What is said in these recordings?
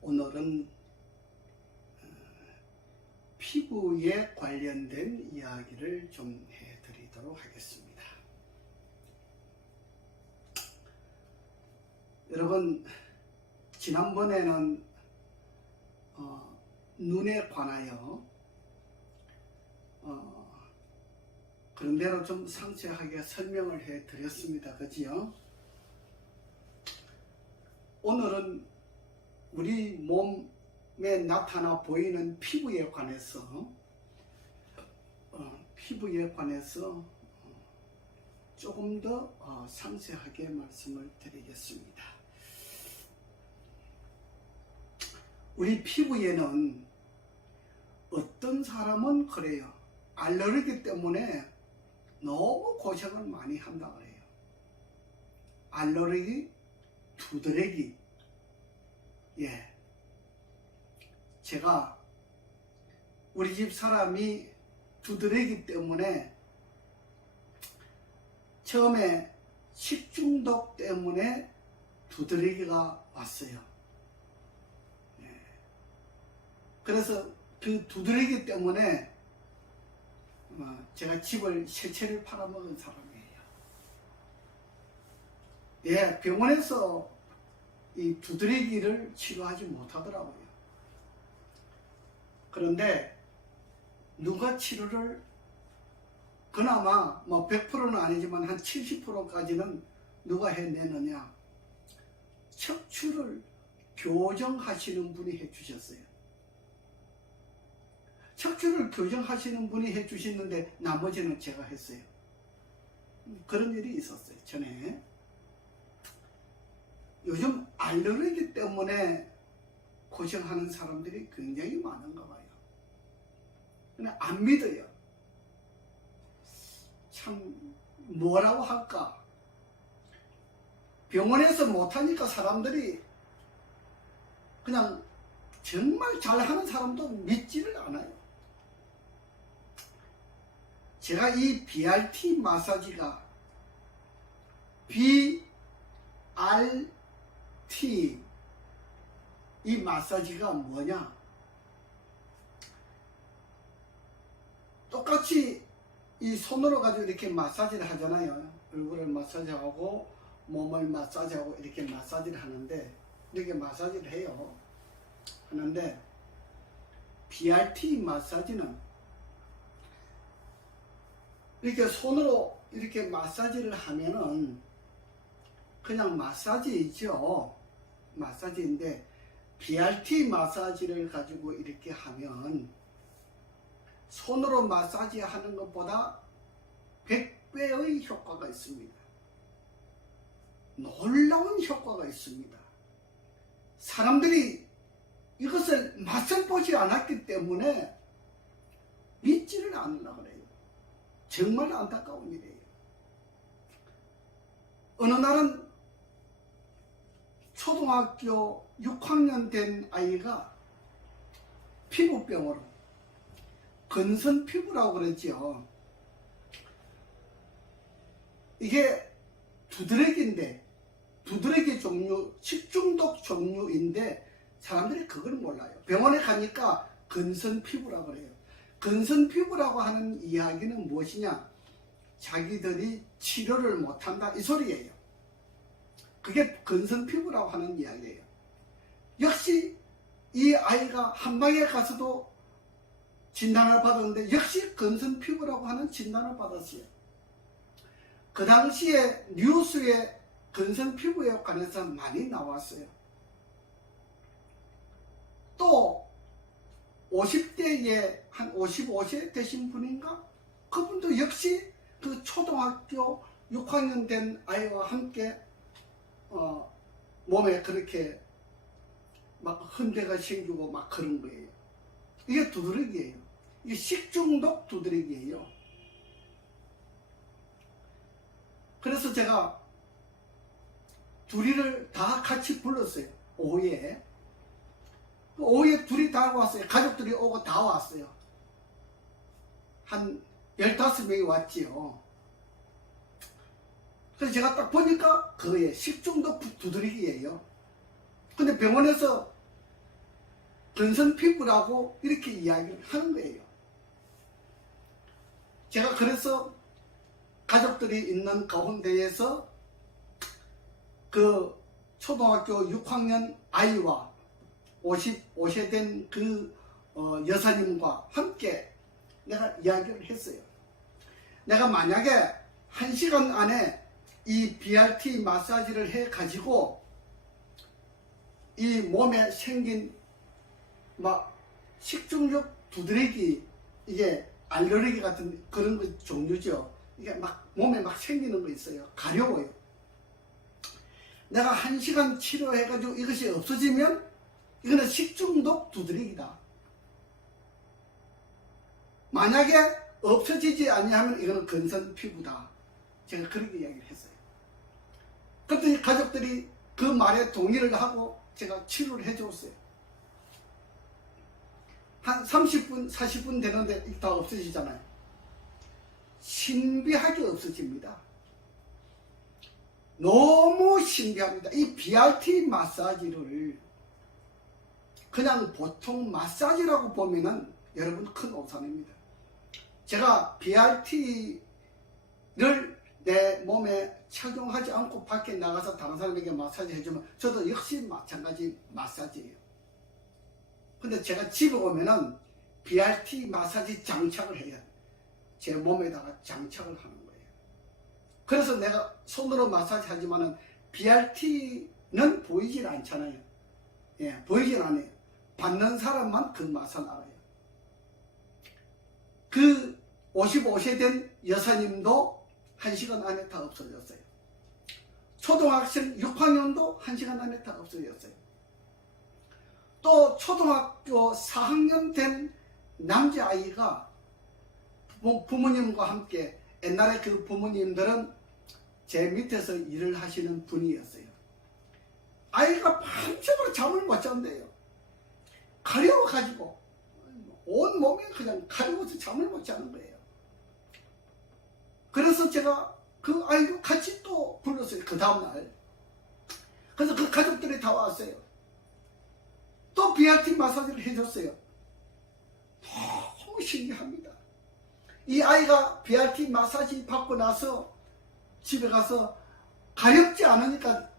오늘은 피부에 관련된 이야기를 좀 해드리도록 하겠습니다. 여러분, 지난번에는 눈에 관하여 그런 대로 좀 상세하게 설명을 해드렸습니다. 그지요? 오늘은 우리 몸에 나타나 보이는 피부에 관해서 조금 더 상세하게 말씀을 드리겠습니다. 우리 피부에는 어떤 사람은 그래요. 알레르기 때문에 너무 고생을 많이 한다 그래요. 알레르기, 두드러기. 제가 우리 집 사람이 두드러기 때문에 처음에 식중독 때문에 두드러기가 왔어요. 그래서 그 두드러기 때문에 제가 집을 세 채를 팔아먹은 사람이에요. 병원에서 이 두드러기를 치료하지 못하더라고요. 그런데 누가 치료를 그나마 100%는 아니지만 한 70%까지는 누가 해내느냐? 척추를 교정하시는 분이 해주셨어요. 척추를 교정하시는 분이 해주시는데 나머지는 제가 했어요. 그런 일이 있었어요, 전에. 요즘 알레르기 때문에 고생하는 사람들이 굉장히 많은가 봐요. 근데 안 믿어요. 참 뭐라고 할까? 병원에서 못하니까 사람들이 그냥 정말 잘하는 사람도 믿지를 않아요. 제가 이 BRT 마사지가 이 마사지가 뭐냐? 똑같이 이 손으로 가지고 이렇게 마사지를 하잖아요. 얼굴을 마사지하고 몸을 마사지하고 이렇게 마사지를 하는데, 이렇게 마사지를 해요. 하는데 BRT 마사지는 이렇게 손으로 이렇게 마사지를 하면은 그냥 마사지이죠. 마사지인데 BRT 마사지를 가지고 이렇게 하면 손으로 마사지 하는 것보다 100배의 효과가 있습니다. 놀라운 효과가 있습니다. 사람들이 이것을 맛을 보지 않았기 때문에 믿지를 않으려고 그래요. 정말 안타까운 일이에요. 어느 날은 초등학교 6학년 된 아이가 피부병으로, 건선 피부라고 그러죠. 이게 두드러기인데, 두드러기 종류, 식중독 종류인데 사람들이 그걸 몰라요. 병원에 가니까 건선 피부라고 그래요. 건선 피부라고 하는 이야기는 무엇이냐? 자기들이 치료를 못한다, 이 소리예요. 그게 건선 피부라고 하는 이야기예요. 역시 이 아이가 한방에 가서도 진단을 받았는데 역시 건선 피부라고 하는 진단을 받았어요. 그 당시에 뉴스에 건선 피부에 관해서 많이 나왔어요. 또 50대에 한 55세 되신 분인가? 그분도 역시 그 초등학교 6학년 된 아이와 함께 몸에 그렇게 막 흔대가 생기고 막 그런 거예요. 이게 두드러기예요. 이게 식중독 두드러기예요. 그래서 제가 둘이를 다 같이 불렀어요. 오후에. 오후에 둘이 다 왔어요. 가족들이 오고 다 왔어요. 한 15명이 왔지요. 그래서 제가 딱 보니까 그거에 식중독 두드리기예요. 근데 병원에서 근선 피부라고 이렇게 이야기를 하는 거예요. 제가 그래서 가족들이 있는 가운데에서 그 초등학교 6학년 아이와 55세 된 그 여사님과 함께 내가 이야기를 했어요. 내가 만약에 1시간 안에 이 BRT 마사지를 해 가지고 이 몸에 생긴 막 식중독 두드러기, 이게 알레르기 같은 그런 거 종류죠. 이게 막 몸에 막 생기는 거 있어요. 가려워요. 내가 1시간 치료해 가지고 이것이 없어지면 이거는 식중독 두드러기다. 만약에 없어지지 아니하면 이거는 근선 피부다. 제가 그렇게 이야기를 했어요. 그랬더니 가족들이 그 말에 동의를 하고 제가 치료를 해줬어요. 한 30분, 40분 되는데 다 없어지잖아요. 신비하게 없어집니다. 너무 신기합니다. 이 BRT 마사지를 그냥 보통 마사지라고 보면은 여러분 큰 오산입니다. 제가 BRT를 내 몸에 착용하지 않고 밖에 나가서 다른 사람에게 마사지 해주면 저도 역시 마찬가지 마사지예요. 근데 제가 집에 오면은 BRT 마사지 장착을 해요. 제 몸에다가 장착을 하는 거예요. 그래서 내가 손으로 마사지 하지만은 BRT는 보이질 않잖아요. 예, 보이질 않아요. 받는 사람만 그 맛을 알아요. 그 55세 된 여사님도 1시간 안에 다 없어졌어요. 초등학생 6학년도 1시간 안에 다 없어졌어요. 또 초등학교 4학년 된 남자아이가 부모님과 함께, 옛날에 그 부모님들은 제 밑에서 일을 하시는 분이었어요. 아이가 밤새도록 잠을 못 잔대요. 가려워가지고 온 몸이 그냥 가려워서 잠을 못 자는 거예요. 그래서 제가 그 아이도 같이 또 불렀어요. 그 다음날. 그래서 그 가족들이 다 왔어요. 또 BRT 마사지를 해줬어요. 너무 신기합니다. 이 아이가 BRT 마사지 받고 나서 집에 가서 가렵지 않으니까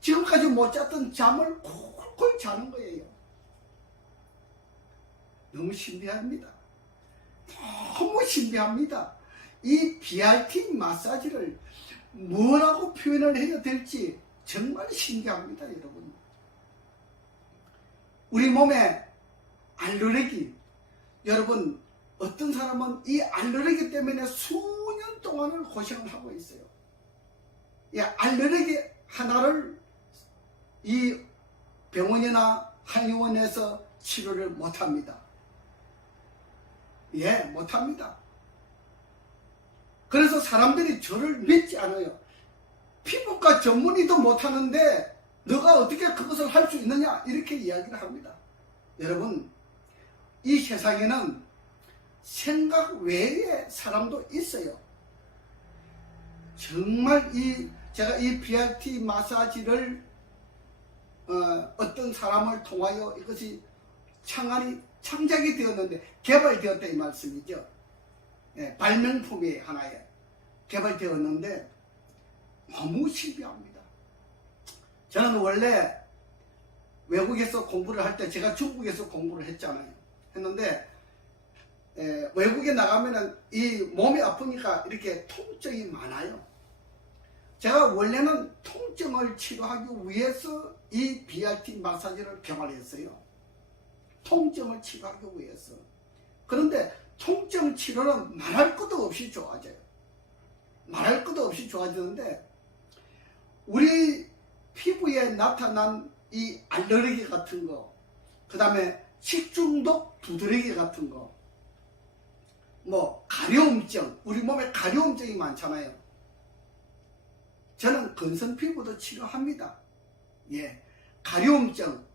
지금까지 못 잤던 잠을 콜콜 자는 거예요. 너무 신비합니다. 너무 신비합니다. 이 BRT 마사지를 뭐라고 표현을 해야 될지 정말 신기합니다, 여러분. 우리 몸에 알레르기, 여러분 어떤 사람은 이 알레르기 때문에 수년 동안을 고생을 하고 있어요. 이 알레르기 하나를 이 병원이나 한의원에서 치료를 못합니다. 예, 못합니다. 그래서 사람들이 저를 믿지 않아요. 피부과 전문의도 못하는데 너가 어떻게 그것을 할 수 있느냐, 이렇게 이야기를 합니다. 여러분, 이 세상에는 생각 외의 사람도 있어요. 정말 제가 이 BRT 마사지를 어떤 사람을 통하여 이것이 창작이 되었는데, 개발되었다 이 말씀이죠. 예, 발명품이 하나에 개발되었는데 너무 신비합니다. 저는 원래 외국에서 공부를 할 때, 제가 중국에서 공부를 했잖아요. 했는데 외국에 나가면은 이 몸이 아프니까 이렇게 통증이 많아요. 제가 원래는 통증을 치료하기 위해서 이 BRT 마사지를 개발했어요. 통증을 치료하기 위해서. 그런데 통증 치료는 말할 것도 없이 좋아져요. 말할 것도 없이 좋아지는데, 우리 피부에 나타난 이 알레르기 같은 거, 그 다음에 식중독 두드러기 같은 거, 뭐 가려움증, 우리 몸에 가려움증이 많잖아요. 저는 건선 피부도 치료합니다. 예, 가려움증.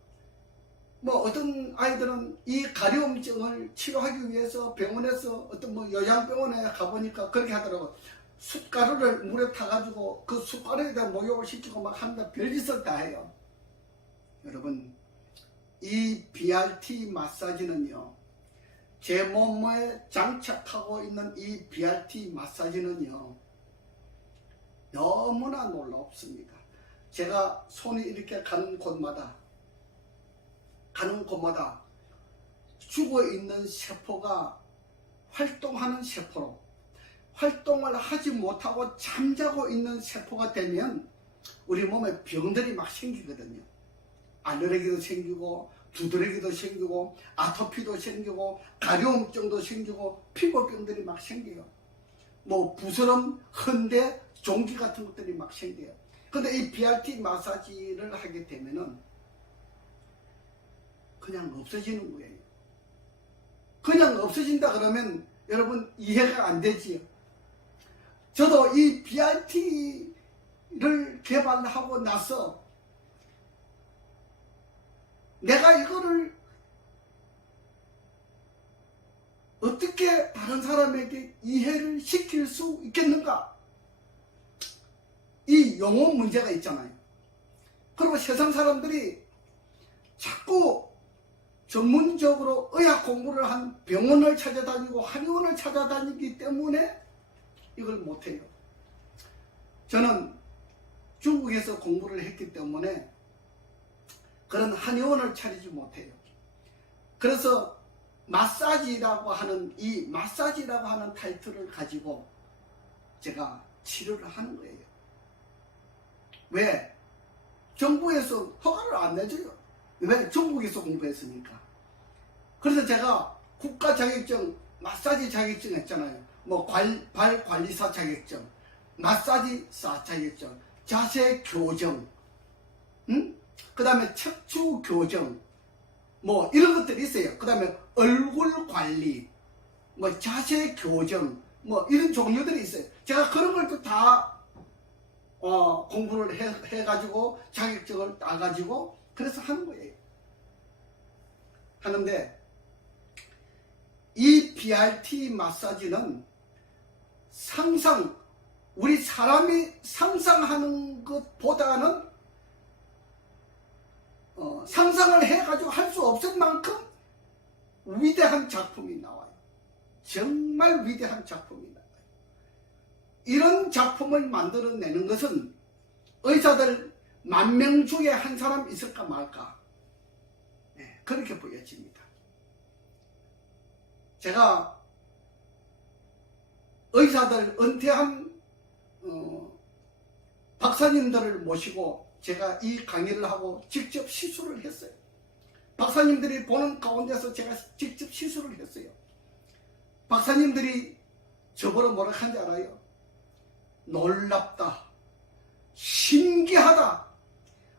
뭐 어떤 아이들은 이 가려움증을 치료하기 위해서 병원에서 어떤 뭐 요양병원에 가보니까 그렇게 하더라고. 숯가루를 물에 타가지고 그 숯가루에다 목욕을 시키고 막 한다. 별짓을 다 해요. 여러분, 이 BRT 마사지는요, 제 몸에 장착하고 있는 이 BRT 마사지는요, 너무나 놀랍습니다. 제가 손이 이렇게 가는 곳마다 죽어있는 세포가 활동하는 세포로, 활동을 하지 못하고 잠자고 있는 세포가 되면 우리 몸에 병들이 막 생기거든요. 알레르기도 생기고 두드러기도 생기고 아토피도 생기고 가려움증도 생기고 피부병들이 막 생겨요. 뭐 부스럼, 헌대, 종기 같은 것들이 막 생겨요. 근데 이 BRT 마사지를 하게 되면은 그냥 없어지는 거예요. 그냥 없어진다 그러면 여러분 이해가 안 되지요. 저도 이 BRT를 개발하고 나서 내가 이거를 어떻게 다른 사람에게 이해를 시킬 수 있겠는가? 이 용어 문제가 있잖아요. 그리고 세상 사람들이 자꾸 전문적으로 의학 공부를 한 병원을 찾아다니고 한의원을 찾아다니기 때문에 이걸 못해요. 저는 중국에서 공부를 했기 때문에 그런 한의원을 차리지 못해요. 그래서 마사지라고 하는 이 마사지라고 하는 타이틀을 가지고 제가 치료를 하는 거예요. 왜? 정부에서 허가를 안 내줘요. 왜? 중국에서 공부했으니까. 그래서 제가 국가 자격증, 마사지 자격증 했잖아요. 뭐 발 관리사 자격증, 마사지사 자격증, 자세 교정, 그 다음에 척추 교정, 뭐 이런 것들이 있어요. 그 다음에 얼굴 관리, 뭐 자세 교정, 뭐 이런 종류들이 있어요. 제가 그런 걸 또 다 공부를 해가지고 자격증을 따가지고 그래서 하는 거예요. 하는데 이 BRT 마사지는 우리 사람이 상상하는 것보다는 상상을 해가지고 할 수 없을 만큼 위대한 작품이 나와요. 정말 위대한 작품이 나와요. 이런 작품을 만들어내는 것은 의사들 10,000명 중에 한 사람 있을까 말까, 네, 그렇게 보여집니다. 제가 의사들 은퇴한 박사님들을 모시고 제가 이 강의를 하고 직접 시술을 했어요. 박사님들이 보는 가운데서 제가 직접 시술을 했어요. 박사님들이 저보러 뭐라 한지 알아요? 놀랍다, 신기하다,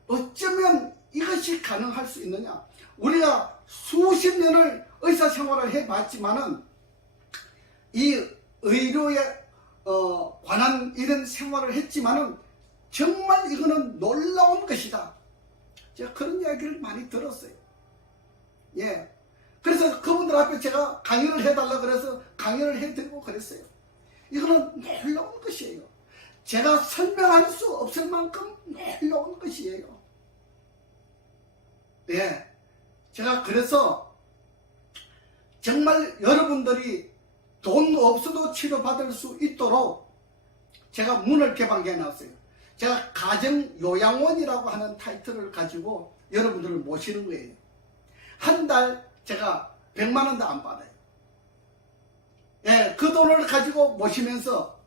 어쩌면 이것이 가능할 수 있느냐. 우리가 수십 년을 의사 생활을 해봤지만은 이 의료에 관한 이런 생활을 했지만은 정말 이거는 놀라운 것이다. 제가 그런 이야기를 많이 들었어요. 예. 그래서 그분들 앞에 제가 강의를 해달라 그래서 강의를 해드리고 그랬어요. 이거는 놀라운 것이에요. 제가 설명할 수 없을 만큼 놀라운 것이에요. 예. 제가 그래서 정말 여러분들이 돈 없어도 치료받을 수 있도록 제가 문을 개방해 놨어요. 제가 가정요양원이라고 하는 타이틀을 가지고 여러분들을 모시는 거예요. 한 달 제가 100만 원도 안 받아요. 예, 그 돈을 가지고 모시면서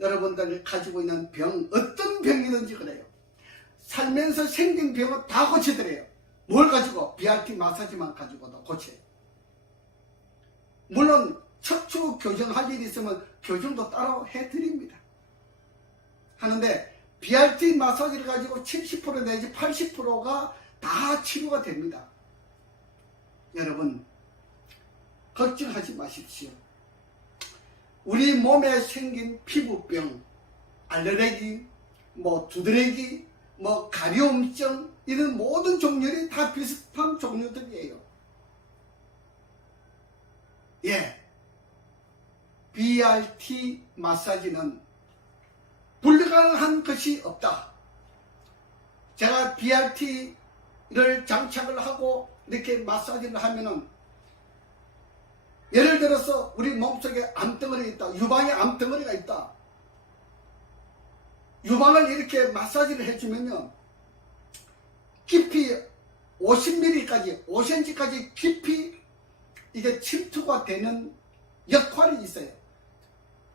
여러분들이 가지고 있는 병, 어떤 병이든지 그래요. 살면서 생긴 병은 다 고치더래요. 뭘 가지고? BRT 마사지만 가지고도 고쳐요. 물론 척추 교정할 일이 있으면 교정도 따로 해드립니다. 하는데 BRT 마사지를 가지고 70% 내지 80%가 다 치료가 됩니다. 여러분 걱정하지 마십시오. 우리 몸에 생긴 피부병, 알레르기, 뭐 두드러기, 뭐 가려움증 이런 모든 종류들이 다 비슷한 종류들이에요. 예, BRT 마사지는 불가능한 것이 없다. 제가 BRT를 장착을 하고 이렇게 마사지를 하면은 예를 들어서 우리 몸속에 암덩어리가 있다. 유방에 암덩어리가 있다. 유방을 이렇게 마사지를 해주면요, 깊이 50mm까지 5cm까지 깊이 이게 침투가 되는 역할이 있어요.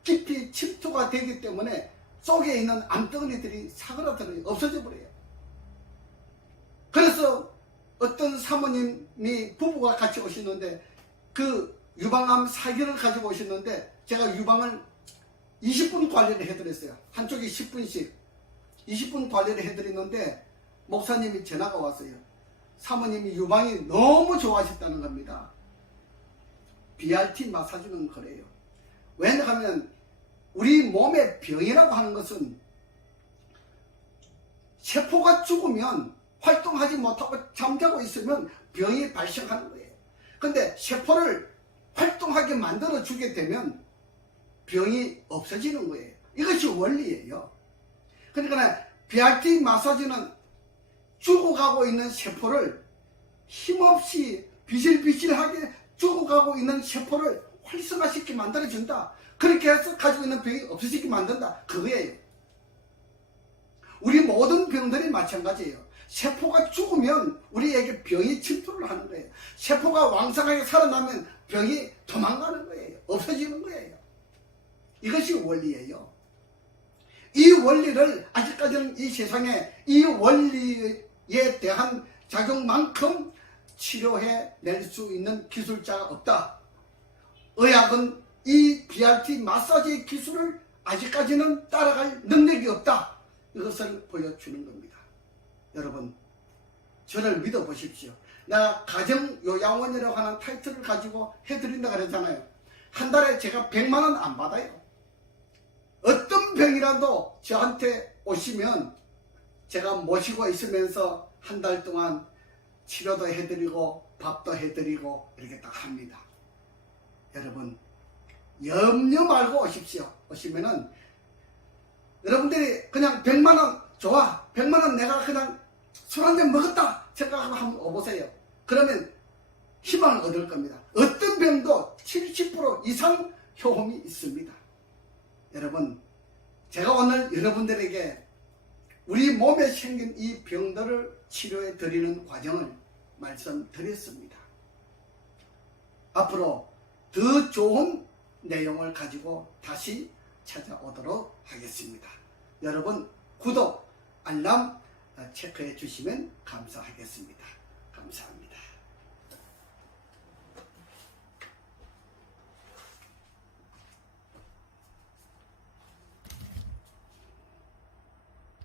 깊이 침투가 되기 때문에 속에 있는 암덩어리들이 사그라들어요. 없어져 버려요. 그래서 어떤 사모님이 부부가 같이 오시는데 그 유방암 사기를 가지고 오셨는데 제가 유방을 20분 관리를 해드렸어요. 한쪽에 10분씩 20분 관리를 해드리는데 목사님이 전화가 왔어요. 사모님이 유방이 너무 좋아하셨다는 겁니다. BRT 마사지는 그래요. 왜냐하면 우리 몸의 병이라고 하는 것은 세포가 죽으면 활동하지 못하고 잠자고 있으면 병이 발생하는 거예요. 근데 세포를 활동하게 만들어 주게 되면 병이 없어지는 거예요. 이것이 원리예요. 그러니까 BRT 마사지는 죽어가고 있는 세포를 힘없이 비실비실하게 죽어가고 있는 세포를 활성화시키게 만들어준다. 그렇게 해서 가지고 있는 병이 없어지게 만든다. 그거예요. 우리 모든 병들이 마찬가지예요. 세포가 죽으면 우리에게 병이 침투를 하는 거예요. 세포가 왕성하게 살아나면 병이 도망가는 거예요. 없어지는 거예요. 이것이 원리예요. 이 원리를 아직까지는 이 세상에 이 원리에 대한 작용만큼 치료해 낼 수 있는 기술자가 없다. 의학은 이 BRT 마사지 기술을 아직까지는 따라갈 능력이 없다. 이것을 보여주는 겁니다. 여러분, 저를 믿어보십시오. 나 가정요양원이라고 하는 타이틀을 가지고 해드린다 그랬잖아요. 한 달에 제가 100만 원 안 받아요. 어떤 병이라도 저한테 오시면 제가 모시고 있으면서 한 달 동안 치료도 해드리고 밥도 해드리고 이렇게 딱 합니다. 여러분, 염려 말고 오십시오. 오시면은 여러분들이 그냥 100만 원 좋아, 100만 원 내가 그냥 술 한 잔 먹었다 생각하고 한번 오보세요. 그러면 희망을 얻을 겁니다. 어떤 병도 70% 이상 효험이 있습니다. 여러분, 제가 오늘 여러분들에게 우리 몸에 생긴 이 병들을 치료해 드리는 과정을 말씀드렸습니다. 앞으로 더 좋은 내용을 가지고 다시 찾아오도록 하겠습니다. 여러분, 구독, 알람 체크해 주시면 감사하겠습니다. 감사합니다.